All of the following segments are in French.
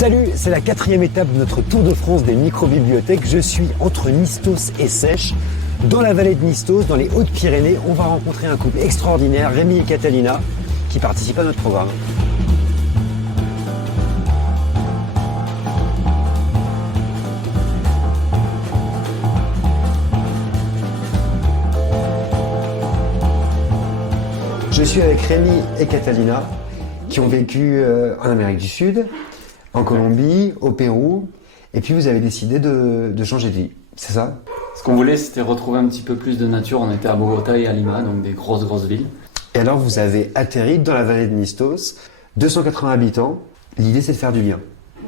Salut, c'est la 4e étape de notre tour de France des microbibliothèques. Je suis entre Nistos et Sèche, dans la vallée de Nistos, dans les Hautes-Pyrénées. On va rencontrer un couple extraordinaire, Rémi et Catalina, qui participent à notre programme. Je suis avec Rémi et Catalina, qui ont vécu en Amérique du Sud, en Colombie, au Pérou, et puis vous avez décidé de changer de vie, c'est ça? Ce qu'on voulait, c'était retrouver un petit peu plus de nature. On était à Bogota et à Lima, donc des grosses villes. Et alors vous avez atterri dans la vallée de Nistos, 280 habitants. L'idée, c'est de faire du lien.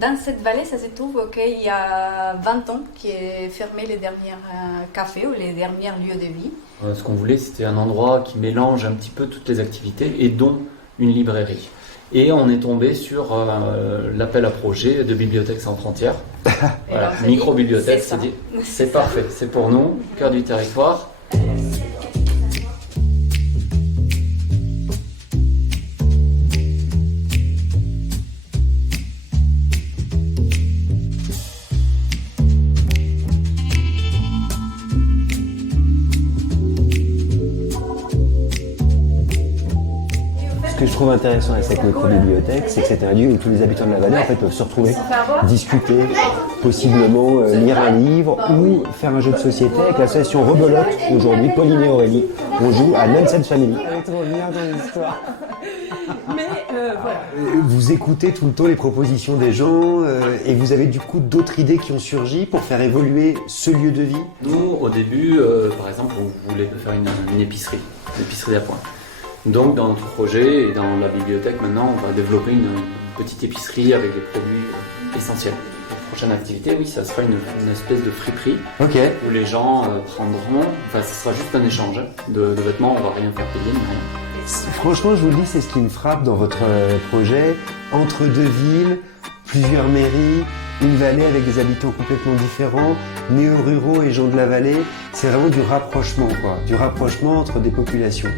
Dans cette vallée, ça se trouve qu'il y a 20 ans qui est fermé les derniers cafés ou les derniers lieux de vie. Ce qu'on voulait, c'était un endroit qui mélange un petit peu toutes les activités et dont une librairie. Et on est tombé sur l'appel à projet de Bibliothèques sans frontières. Voilà, micro-bibliothèque, c'est parfait, c'est pour nous, cœur du territoire. Ce que je trouve intéressant avec cette micro-bibliothèque, c'est que c'est un lieu où tous les habitants de la vallée en fait, peuvent se retrouver, discuter, possiblement lire un livre ou faire un jeu de société avec l'association Rebelote. Aujourd'hui, Pauline et Aurélie, on joue à Nonsense Family. Elle est trop bien dans l'histoire. Mais voilà. Vous écoutez tout le temps les propositions des gens et vous avez du coup d'autres idées qui ont surgi pour faire évoluer ce lieu de vie? Nous, au début, par exemple, on voulait faire une épicerie d'appoint. Donc dans notre projet et dans la bibliothèque maintenant, on va développer une petite épicerie avec des produits essentiels. La prochaine activité, oui, ça sera une espèce de friperie où les gens prendront, enfin ce sera juste un échange de vêtements, on va rien faire payer, ni rien. Franchement, je vous le dis, c'est ce qui me frappe dans votre projet. Entre deux villes, plusieurs mairies, une vallée avec des habitants complètement différents, néo-ruraux et gens de la vallée, c'est vraiment du rapprochement, quoi. Du rapprochement entre des populations.